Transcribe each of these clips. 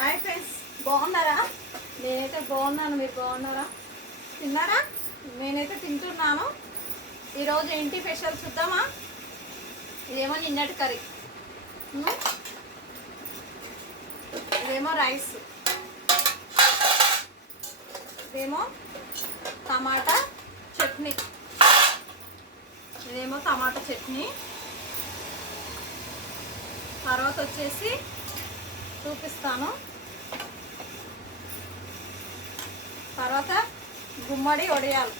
Hi friends, బాగున్నారా? నేనైతే బాగున్నాను. మీరు బాగున్నారా? తిన్నారా? నేనైతే తింటున్నాను. ఈరోజు ఏంటి స్పెషల్ చూద్దామా? ఇదేమో నిన్నటి కర్రీ, ఇదేమో రైస్, ఇదేమో టమాటా చట్నీ, ఇదేమో టమాటా చట్నీ. తర్వాత వచ్చేసి చూపిస్తాను. తర్వాత గుమ్మడి వడియాలు,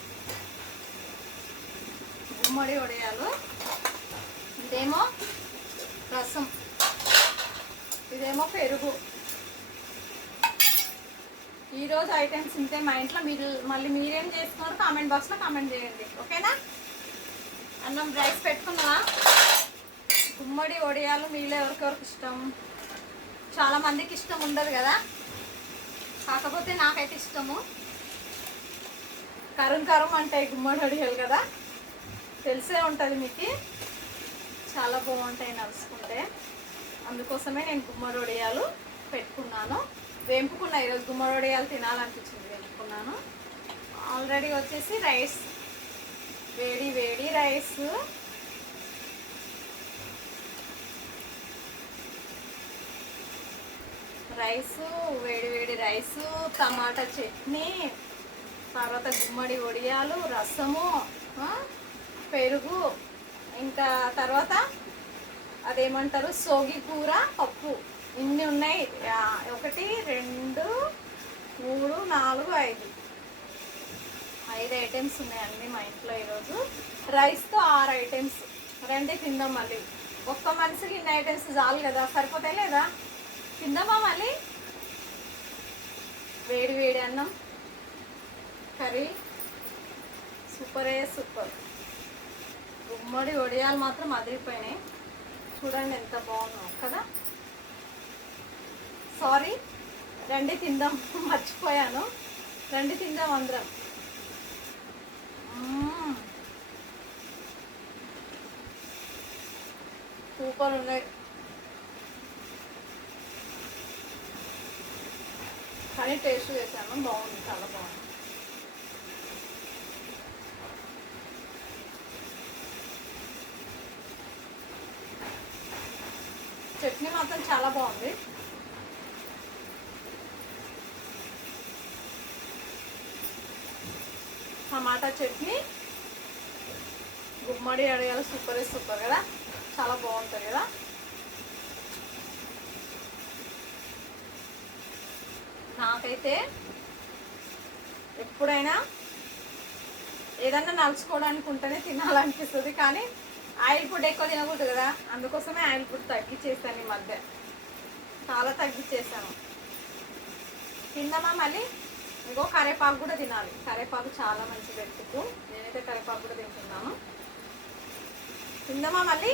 ఇదేమో రసం, ఇదేమో పెరుగు. ఈరోజు ఐటమ్స్ ఇంతే. మా ఇంట్లో మళ్ళీ మీరేం చేసుకున్నారు కామెంట్ బాక్స్లో కామెంట్ చేయండి, ఓకేనా? అన్నం రైస్ పెట్టుకున్నా. గుమ్మడి వడియాలు మీలో ఎవరికెవరికి ఇష్టం? చాలామందికి ఇష్టం ఉండదు కదా, కాకపోతే నాకైతే ఇష్టము. కరం అంటే గుమ్మడి వడియాలు కదా, తెలిసే ఉంటుంది మీకు. చాలా బాగుంటాయి నలుసుకుంటే, అందుకోసమే నేను గుమ్మడి వడియాలు పెట్టుకున్నాను. వేంపుకున్నా, ఈరోజు గుమ్మడి వడియాలు తినాలనిపించింది, వేంపుకున్నాను. ఆల్రెడీ వచ్చేసి రైస్, వేడి వేడి రైస్, వేడి వేడి రైసు, టమాటా చట్నీ, తర్వాత గుమ్మడి వడియాలు, రసము, పెరుగు, ఇంకా తర్వాత అదేమంటారు సోగి కూర, పప్పు. ఇన్ని ఉన్నాయి. 1 2 3 4 5 ఐటమ్స్ ఉన్నాయి అన్నీ మా ఇంట్లో. ఈరోజు రైస్తో 6 ఐటమ్స్. రండి తిందాం. మళ్ళీ ఒక్క మనిషికి ఇన్ని ఐటమ్స్ చాలు కదా, సరిపోతాయి లేదా? తిందామా మళ్ళీ? వేడి వేడి అన్నం, కర్రీ, సూపర్. గుమ్మడి వడియాలు మాత్రం అదిరిపోయినాయి. చూడండి ఎంత బాగున్నావు కదా. సారీ, రండి తిందాం, మర్చిపోయాను. రండి తిందాం అందరం. సూపర్ ఉన్నాయి. కానీ టేస్ట్ చేశాను, బాగుంది, చాలా బాగుంది. చట్నీ మాత్రం చాలా బాగుంది. టమాటా చట్నీ, గుమ్మడి వడియాలు సూపర్ కదా, చాలా బాగుంటుంది కదా. నాకైతే ఎప్పుడైనా ఏదన్నా నలుచుకోవడానికి ఉంటేనే తినాలనిపిస్తుంది, కానీ ఆయిల్ ఫుడ్ ఎక్కువ తినకూడదు కదా, అందుకోసమే ఆయిల్ ఫుడ్ తగ్గించేసాను. ఈ మధ్య చాలా తగ్గించేసాను. తిందామా మళ్ళీ? ఇంకో కరివేపాకు కూడా తినాలి. కరివేపాకు చాలా మంచి పెట్టుకు. నేనైతే కరివేపాకు కూడా తింటున్నాను. తిందామా మళ్ళీ?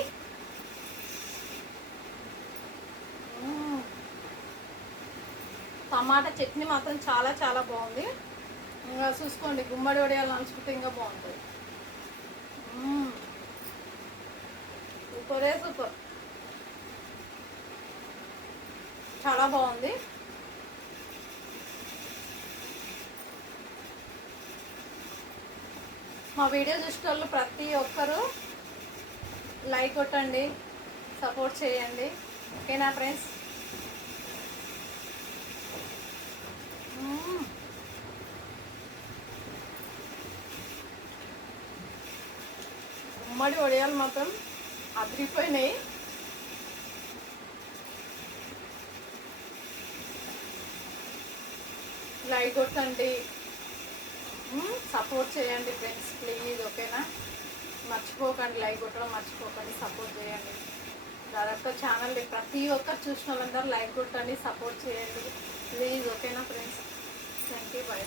టమాటా చట్నీ మాత్రం చాలా బాగుంది. ఇంకా చూసుకోండి, గుమ్మడి వడియాలు నంచుకుంటే ఇంకా బాగుంటుంది. సూపర్, చాలా బాగుంది. మా వీడియో చూసిన వాళ్ళు ప్రతి ఒక్కరూ లైక్ కొట్టండి, సపోర్ట్ చేయండి, ఓకేనా ఫ్రెండ్స్? గుమ్మడి వడియాలు మాత్రం అదిరిపోయినాయి. లైక్ కొట్టండి, సపోర్ట్ చేయండి ఫ్రెండ్స్, ప్లీజ్, ఓకేనా? మర్చిపోకండి, లైక్ కొట్టడం మర్చిపోకండి, సపోర్ట్ చేయండి. దాదాపుగా ఛానల్ ప్రతి ఒక్కరు చూసిన వాళ్ళందరూ లైక్ కొట్టండి, సపోర్ట్ చేయండి ప్లీజ్, ఓకేనా ఫ్రెండ్స్? Thank you, by.